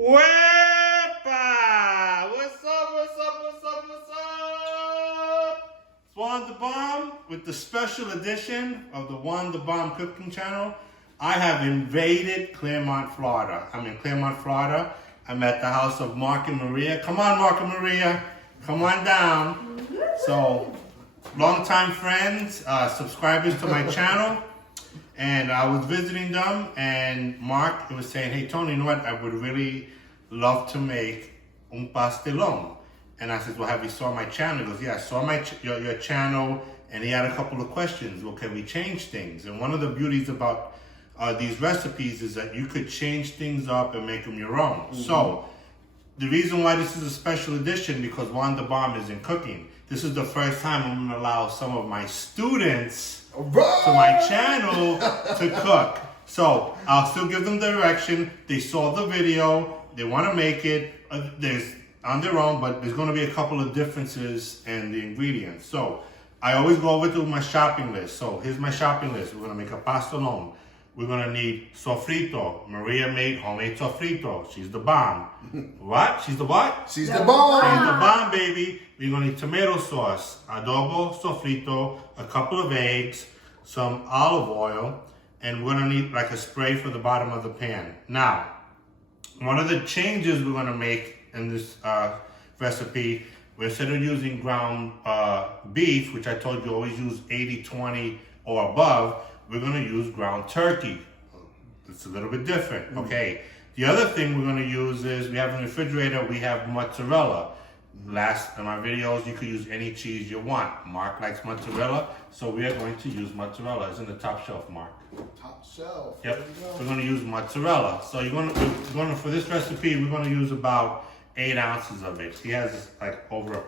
Wepa! What's up, what's up, what's up, what's up? It's Juan Da Bomb with the special edition of the Juan Da Bomb cooking channel. I have invaded Clermont, Florida. I'm in Clermont, Florida. I'm at the house of Mark and Maria. Come on, Mark and Maria. Come on down. So, longtime friends, subscribers to my channel. And I was visiting them, and Mark was saying, hey, Tony, you know what? I would really love to make un pastelon. And I said, well, have you saw my channel? He goes, yeah, I saw your channel, and he had a couple of questions. Well, can we change things? And one of the beauties about these recipes is that you could change things up and make them your own. Mm-hmm. So, the reason why this is a special edition, because Juan Da Bomb is in cooking. This is the first time I'm going to allow some of my students to my channel to cook. So I'll still give them direction. They saw the video. They want to make it. There's on their own, but there's going to be a couple of differences in the ingredients. So I always go over to my shopping list. So here's my shopping list. We're going to make a pastelon. We're going to need sofrito. Maria made homemade sofrito. She's the bomb. What? She's the what? She's the bomb. She's the bomb, baby. We're going to need tomato sauce, adobo, sofrito, a couple of eggs, some olive oil, and we're going to need like a spray for the bottom of the pan. Now, one of the changes we're going to make in this recipe, instead of using ground beef, which I told you always use 80-20 or above, we're going to use ground turkey. It's a little bit different, okay? The other thing we're going to use is, we have in the refrigerator, we have mozzarella. Last in my videos, you could use any cheese you want. Mark likes mozzarella, so we are going to use mozzarella. It's in the top shelf, Mark. Top shelf. Yep. We're going to use mozzarella. So we're going to for this recipe, we're going to use about 8 ounces of it. He has like over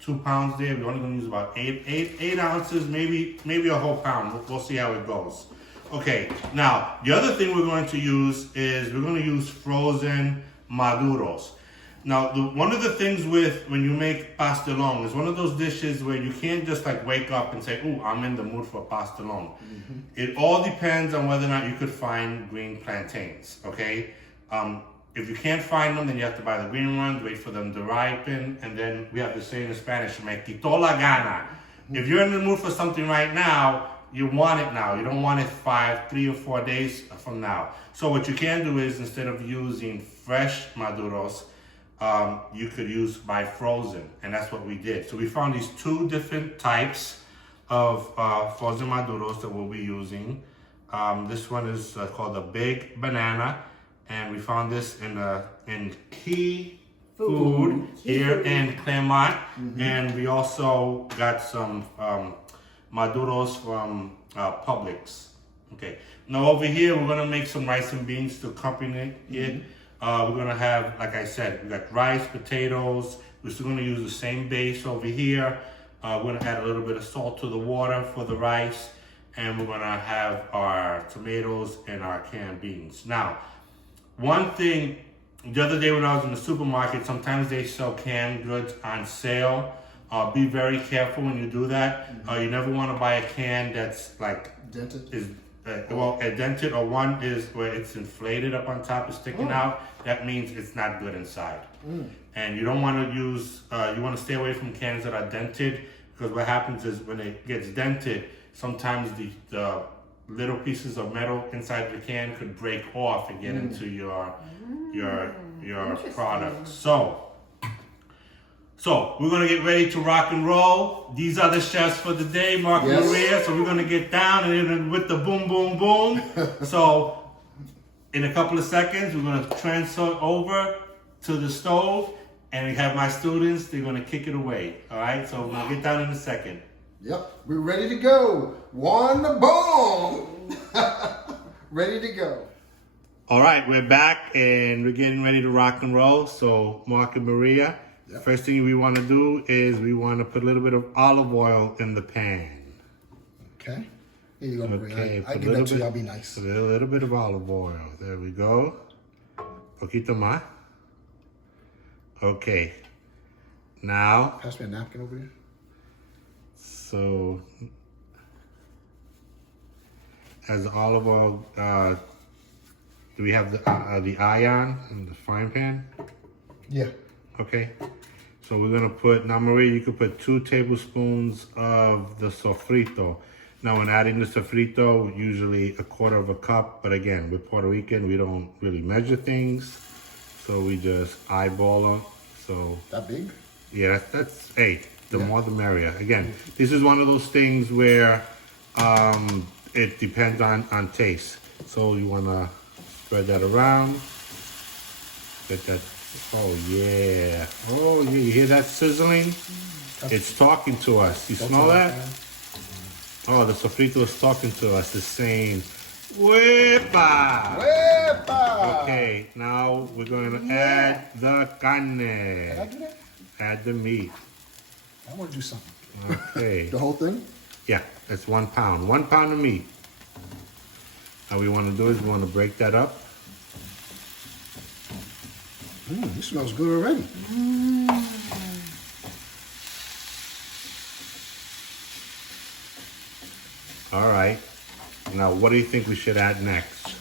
2 pounds there. We're only going to use about 8 ounces, maybe a whole pound. We'll see how it goes. Okay. Now the other thing we're going to use is we're going to use frozen maduros. Now, one of the things with when you make pastelon is one of those dishes where you can't just like wake up and say, "Ooh, I'm in the mood for pastelon." Mm-hmm. It all depends on whether or not you could find green plantains. Okay, if you can't find them, then you have to buy the green ones, wait for them to ripen, and then we have to say in Spanish, "Me quitó la gana." Mm-hmm. If you're in the mood for something right now, you want it now. You don't want it 3 or 4 days from now. So what you can do is, instead of using fresh maduros, you could use by frozen, and that's what we did. So we found these 2 different types of frozen maduros that we'll be using. This one is called the Big Banana, and we found this in Key Food here in Clermont. Mm-hmm. And we also got some maduros from Publix. Okay. Now over here, we're gonna make some rice and beans to accompany it. Mm-hmm. We're gonna have, like I said, we got rice, potatoes. We're still gonna use the same base over here. We're gonna add a little bit of salt to the water for the rice, and we're gonna have our tomatoes and our canned beans. Now, one thing, the other day when I was in the supermarket, sometimes they sell canned goods on sale. Be very careful when you do that. Mm-hmm. You never wanna buy a can that's like dented. Dented, or one is where it's inflated up on top, is sticking out. That means it's not good inside. And you don't want to use, you want to stay away from cans that are dented, because what happens is when it gets dented, sometimes the little pieces of metal inside the can could break off and get into your product. So we're gonna get ready to rock and roll. These are the chefs for the day, Mark and Maria. So we're gonna get down and with the boom, boom, boom. So in a couple of seconds, we're gonna transfer over to the stove, and we have my students. They're gonna kick it away. All right. So we'll get down in a second. Yep, we're ready to go. Juan Da Bomb, ready to go. All right, we're back and we're getting ready to rock and roll. So Mark and Maria. Yep. First thing we want to do is we want to put a little bit of olive oil in the pan. Okay. Here you go, Maria. Okay, I give that to you. I'll be nice. Put a little bit of olive oil. There we go. Poquito más. Okay. Now. Pass me a napkin over here. So, as the olive oil do we have the iron and the frying pan? Yeah. Okay. So we're gonna put, now Maria, you could put 2 tablespoons of the sofrito. Now when adding the sofrito, usually 1/4 cup, but again, we're Puerto Rican, we don't really measure things. So we just eyeball them. So That big? yeah, that's hey, the more the merrier. Again, this is one of those things where it depends on taste. So you wanna spread that around. Get that. Oh yeah. Oh yeah. You hear that sizzling? It's talking to us. You smell that? Oh, the sofrito is talking to us. It's saying, "Huepa." Wepa! Okay. Now we're going to add the carne. Can I do that? Add the meat. I want to do something. Okay. The whole thing? Yeah, that's 1 pound. 1 pound of meat. Now we want to do is we want to break that up. This smells good already. All right. Now, what do you think we should add next?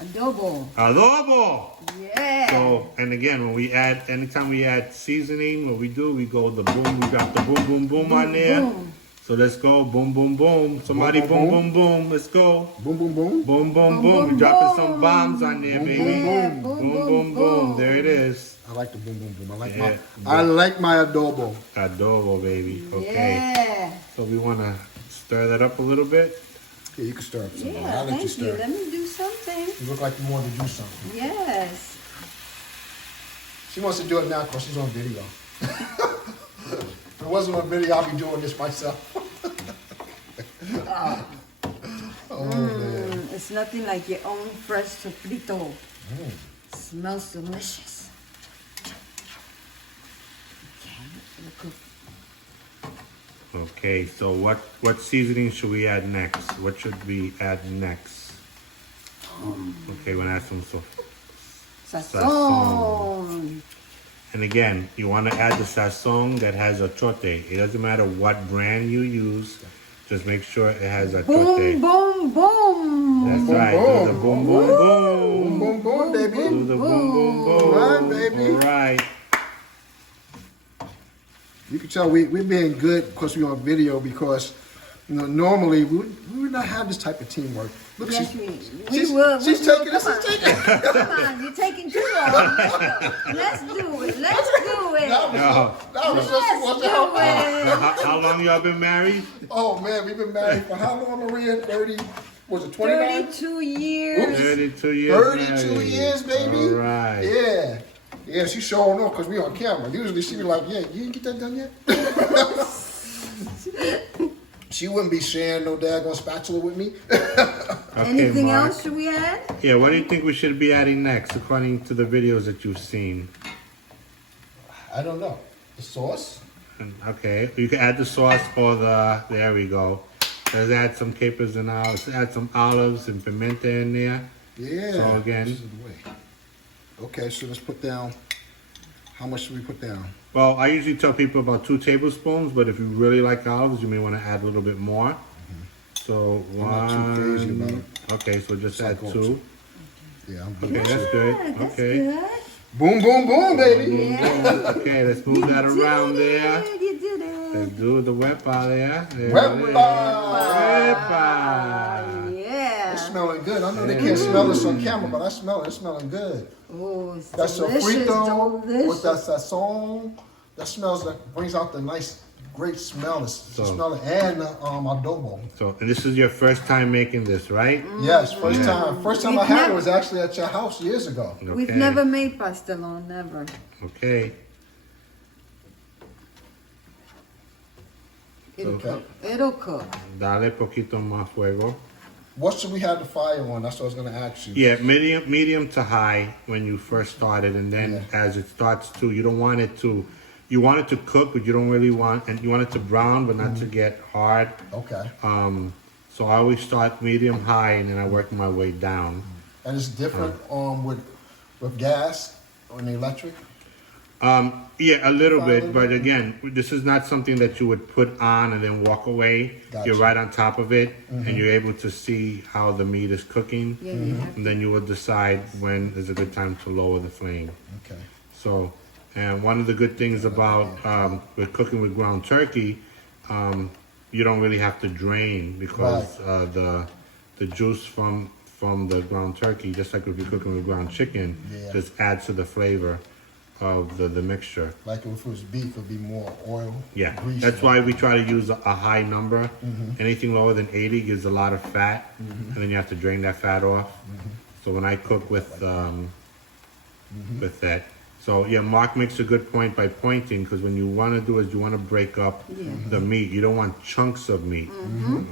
Adobo. Adobo. Yeah. So, and again, when we add, anytime we add seasoning, what we do, we go the boom. We drop the boom, boom, boom on there. Boom. So let's go, boom, boom, boom. Somebody, boom, boom, boom. Let's go. Boom, boom, boom. Boom, boom, boom. We boom, dropping some boom. bombs on there, Boom, baby. Yeah, Boom, boom, boom. There it is. I like the boom, boom, boom. Yeah. I like my adobo. Adobo, baby. Okay. Yeah. So we want to stir that up a little bit. Yeah, you can stir up something. Yeah, I'll let you thank you. stir. Let me do something. You look like you want to do something. Yes. She wants to do it now because she's on video. If it wasn't on video, I'll be doing this myself. Oh, man. It's nothing like your own fresh sofrito. Smells delicious. Okay, it'll cook. Okay, so what seasoning should we add next? What should we add next? Okay, we're gonna add some Sazon. And again, you want to add the sazon that has achote. It doesn't matter what brand you use, just make sure it has achote. Boom, boom, boom. That's Boom, right. boom. Do the boom, boom, boom. Boom, boom, boom, baby. Do the boom, boom, boom. All right, baby. All right. You can tell we're being good because we're on video because, normally we would not have this type of teamwork. Look, Yes, she's we will. She's We will. taking this. Come She's taking it. Come on, you're taking too long. Let's do it. Let's do it. That was what she wants to Let's help do out. it. How long y'all been married? Oh man, we've been married for how long, Maria? 30, was it 29? 32 years. 32 years. 32 married. years, baby. All right. Yeah. Yeah, she showing off because we on camera. Usually she be like, yeah, you didn't get that done yet? She wouldn't be sharing no daggone spatula with me. Okay, Anything Mark. else should we add? Yeah, what do you think we should be adding next, according to the videos that you've seen? I don't know. The sauce? Okay, you can add the sauce or there we go. Let's add some capers and olives, add some olives and pimenta in there. Yeah. So again- This is the way. Okay, so let's put down, how much should we put down? Well, I usually tell people about 2 tablespoons, but if you really like olives, you may want to add a little bit more. So not too crazy about one. Okay, so just add like 2. Yeah, I'm good. Okay, that's good. Yeah, that's Okay. good. Boom, boom, boom, baby. Yeah. Okay, let's move that around there. You did it. Let's do the wepa there. There it Wepa. is. Wepa. Yeah. It's smelling good. I know they can't smell this on camera, but I smell it. It's smelling good. Oh, it's That's delicious. sofrito with Delicious. that sazon. That smells like, brings out the nice, great smell. It's So- smelling, and adobo. So, and this is your first time making this, right? Yes, first time. First time I We've had it never- was actually at your house years ago. Okay. We've never made pastelon, never. Okay. It'll Okay. cook. It'll cook. Dale poquito más fuego. What should we have the fire on? That's what I was gonna ask you. Yeah, medium to high when you first started, and then Yeah. as it starts to, you don't want it to, you want it to cook, but you don't really want, and you want it to brown, but not to get hard. Okay. So I always start medium high, and then I work my way down. And it's different with gas or the electric. Yeah, a little bit, but again, this is not something that you would put on and then walk away. Gotcha. You're right on top of it, and you're able to see how the meat is cooking. Yeah, you have And then you will decide when is a good time to lower the flame. Okay. So, and one of the good things about with cooking with ground turkey, you don't really have to drain because the juice from the ground turkey, just like if you're cooking with ground chicken, just adds to the flavor of the mixture. Like if it was beef, it'd be more oil. Yeah, grease. that's why we try to use a high number. Anything lower than 80 gives a lot of fat, and then you have to drain that fat off. So when I cook with that, so yeah, Mark makes a good point by pointing, because when you want to do is you want to break up the meat. You don't want chunks of meat.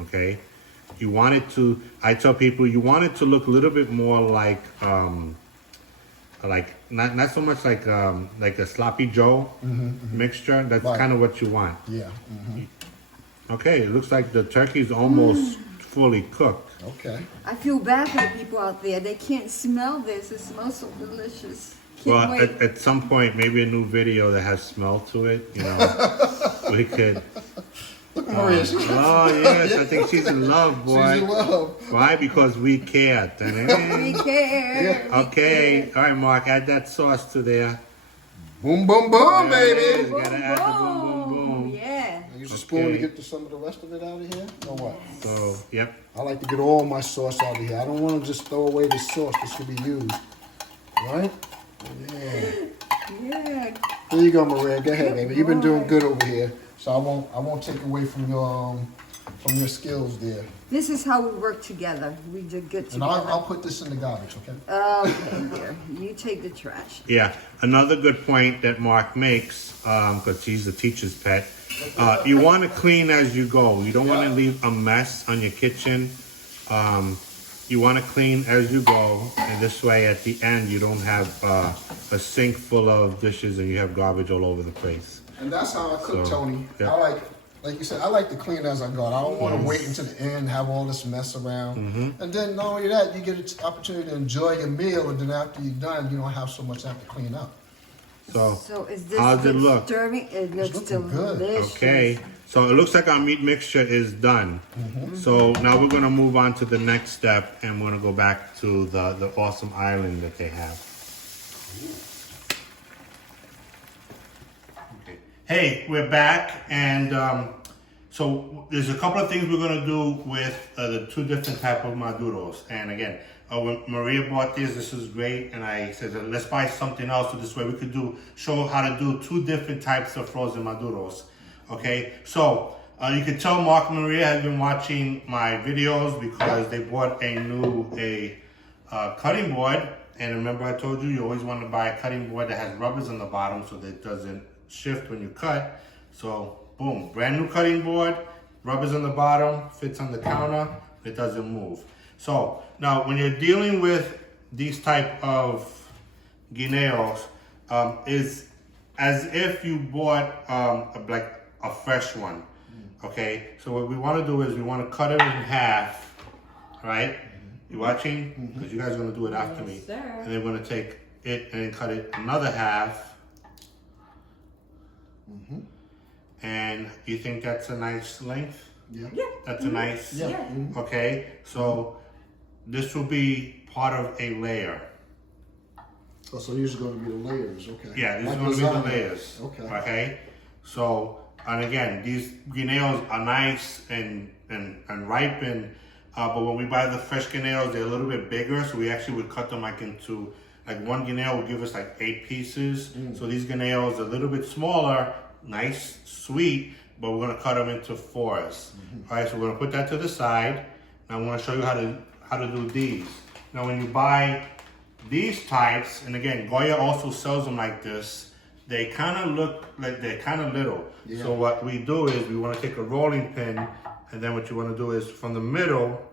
Okay, you want it to. I tell people you want it to look a little bit more like not so much like a sloppy Joe mixture. That's kind of what you want. Yeah. Okay, it looks like the turkey's almost fully cooked. Okay. I feel bad for the people out there. They can't smell this. It smells so delicious. Can't Well, wait. at some point, maybe a new video that has smell to it. You know, we could. Look at Maria. Oh yes, I think she's in love, boy. She's in love. Why? Because we care. We care. Okay, all right, Mark, add that sauce to there. Boom, boom, boom, baby. You gotta add the boom, boom, boom. Yeah. Use a spoon to Okay. get some of the rest of it out of here. Or what? So, yep. I like to get all my sauce out of here. I don't want to just throw away the sauce. This should be used. Right? Yeah. Yeah. Here you go, Maria. Go ahead, baby. You've been doing good over here. So I won't take away from your skills there. This is how we work together. We did good And together. I'll put this in the garbage, okay? Okay, here. You take the trash. Yeah, another good point that Mark makes, because he's the teacher's pet, you want to clean as you go. You don't want to leave a mess on your kitchen. You want to clean as you go, and this way at the end you don't have a sink full of dishes and you have garbage all over the place. And that's how I cook, So, Tony. yeah. I like you said, I like to clean as I go. I don't want to wait until the end, have all this mess around. And then not only that, you get an opportunity to enjoy your meal, and then after you're done, you don't have so much to have to clean up. So, is this how's it good look? stirring? It looks looking good. delicious. Okay, so it looks like our meat mixture is done. So now we're gonna move on to the next step, and we're gonna go back to the awesome island that they have. Okay. Hey, we're back, and so there's a couple of things we're gonna do with the two different type of maduros. And again, when Maria bought this is great, and I said let's buy something else, so this way we could show how to do two different types of frozen maduros. Okay, so you can tell Mark and Maria have been watching my videos because they bought a new cutting board. And remember I told you always want to buy a cutting board that has rubbers on the bottom so that it doesn't shift when you cut. So boom, brand new cutting board, rubbers on the bottom, fits on the counter, it doesn't move. So now when you're dealing with these type of guineos, is as if you bought a fresh one. Okay, so what we want to do is we want to cut it in half. All right, you watching? Because you guys are going to do it after me. Sir. And then we're going to take it and then cut it another half. And you think that's a nice length? Yeah. That's a nice. Yeah. Okay, so this will be part of a layer. Oh, so these are going to be the layers, okay? Yeah, these Like are going to be the lasagna. layers. Okay. Okay. So, and again, these guineos are nice and ripen, but when we buy the fresh guineos, they're a little bit bigger. So we actually would cut them into one guineo would give us 8 pieces. So these guineos are a little bit smaller, nice, sweet, but we're gonna cut them into 4s. All right, so we're gonna put that to the side. Now I'm gonna show you how to do these. Now when you buy these types, and again, Goya also sells them like this, they kind of look like they're kind of little. Yeah. So what we do is we want to take a rolling pin, and then what you want to do is from the middle,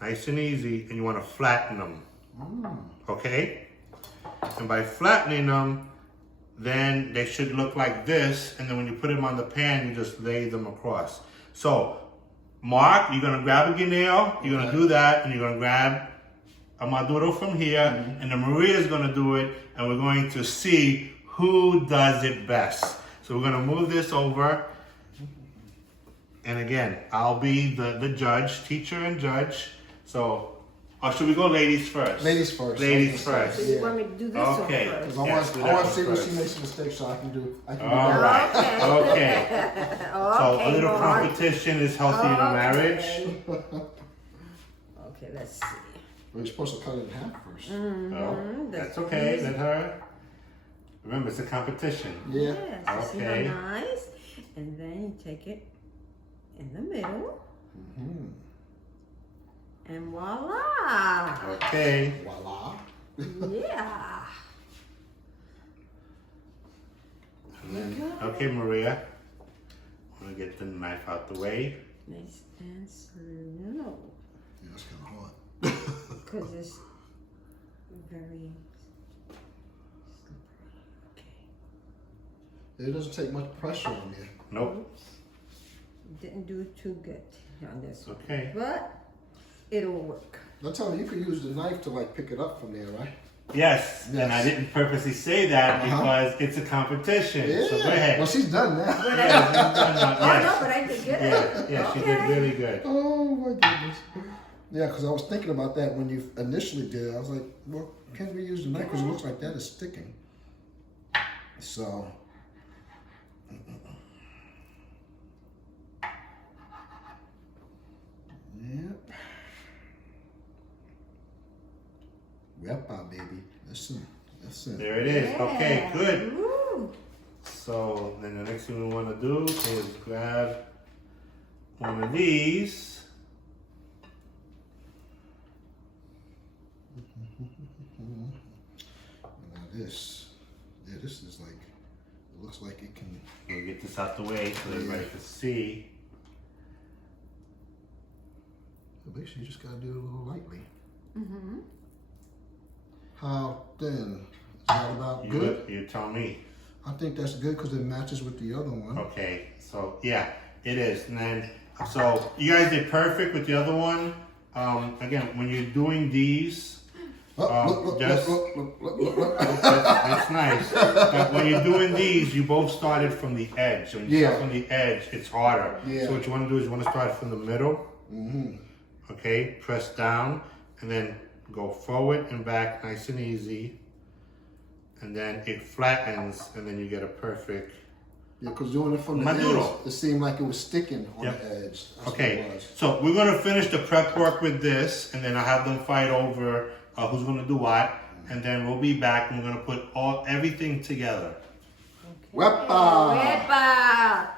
nice and easy, and you want to flatten them. Okay? And by flattening them, then they should look like this, and then when you put them on the pan, you just lay them across. So, Mark, you're going to grab a guineo, you're going to do that, and you're going to grab a maduro from here, and then Maria's going to do it, and we're going to see who does it best. So we're gonna move this over. And again, I'll be the judge, teacher and judge. So, should we go ladies first? Ladies first. Ladies So first. you want me to do this Okay. one 'Cause first? I Yes, want do to that see one when she first. makes mistakes, so I can do. All right. Okay. So a little Mark. competition is healthy in a marriage. Okay, let's see. We're supposed to cut it in half first. No, that's okay. Let her. Remember, it's a competition. Yeah. Yes, you see Okay. how nice? And then you take it in the middle. And voila! Okay. Voila. Yeah. And then, okay, Maria. I'm gonna get the knife out the way. Nice and slow. Yeah, that's kind of hard. Because it's very slippery. Okay. It doesn't take much pressure on you. Nope. Oops. Didn't do too good on this one. Okay. But it'll work. I'm telling you, you could use the knife to like pick it up from there, right? Yes. And I didn't purposely say that because it's a competition. Yeah. So go ahead. Well, she's done that. Oh, no, Yes. but I did good. Yeah, she did really good. Oh my goodness. Yeah, because I was thinking about that when you initially did it. I was like, well, can't we use the knife? Because it looks like that is sticking. So. Yep. Wepa, baby. Listen. Listen. There it is. Okay, Yeah. good. Woo. So then the next thing we want to do is grab one of these. Now this. Yeah, this is like, it looks like it can. We'll get this out the way so everybody can see. Basically, you just gotta do it a little lightly. How thin? Is that about good? You tell me. I think that's good because it matches with the other one. Okay, so yeah, it is. And then, so you guys did perfect with the other one. Again, when you're doing these, just it's nice. But when you're doing these, you both started from the edge. When you start from the edge, it's harder. Yeah. So what you want to do is you want to start from the middle. Okay, press down, and then go forward and back, nice and easy. And then it flattens, and then you get a perfect. Yeah, because doing it from the Maduro. edge, it seemed like it was sticking on Yep. the edge. That's what Okay, it was. so we're gonna finish the prep work with this, and then I'll have them fight over who's gonna do what, and then we'll be back and we're gonna put everything together. Wepa! Wepa!